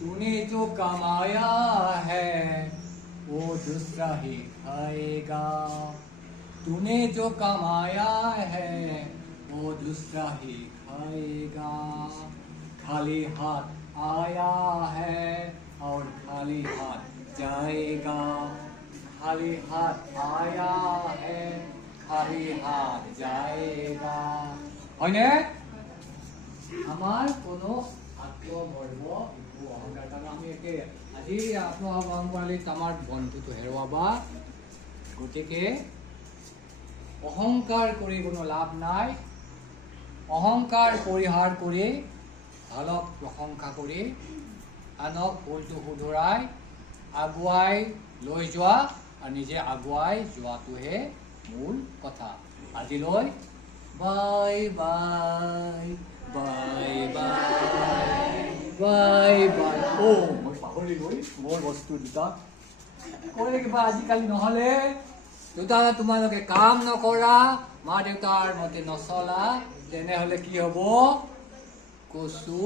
तूने जो कमाया है वो दूसरा ही खाएगा तूने जो कमाया है वो दूसरा ही खाएगा खाली हाथ आया है और खाली हाथ जाएगा खाली हाथ आया है खाली हाथ जाएगा হয়নে আমার কোনো আত্মগর্ব একটু অহংকার কারণ আমি একে আজি আত্মগৰ্বৱালীত আমাৰ বন্ধুটো হেৰুৱাবা গতিকে অহংকাৰ কৰে কোনো লাভ নাই অহংকাৰ পৰিহাৰ কৰে ভালক প্ৰশংসা কৰে আনক ভুলটো শুধৰাই আগুৱাই লৈ যোৱা আৰু নিজে আগুৱাই যোৱাটোহে মূল কথা আজিলৈ bye bye bye bye bye bye ও মই পাহৰি গৈ মোৰ বস্তু দুটা কৰে কিবা আজিকালি নহ'লে দুটা তোমালোকে কাম নকৰা মা দেউতাৰ মতে নচলা তেনেহ'লে কি হ'ব কচু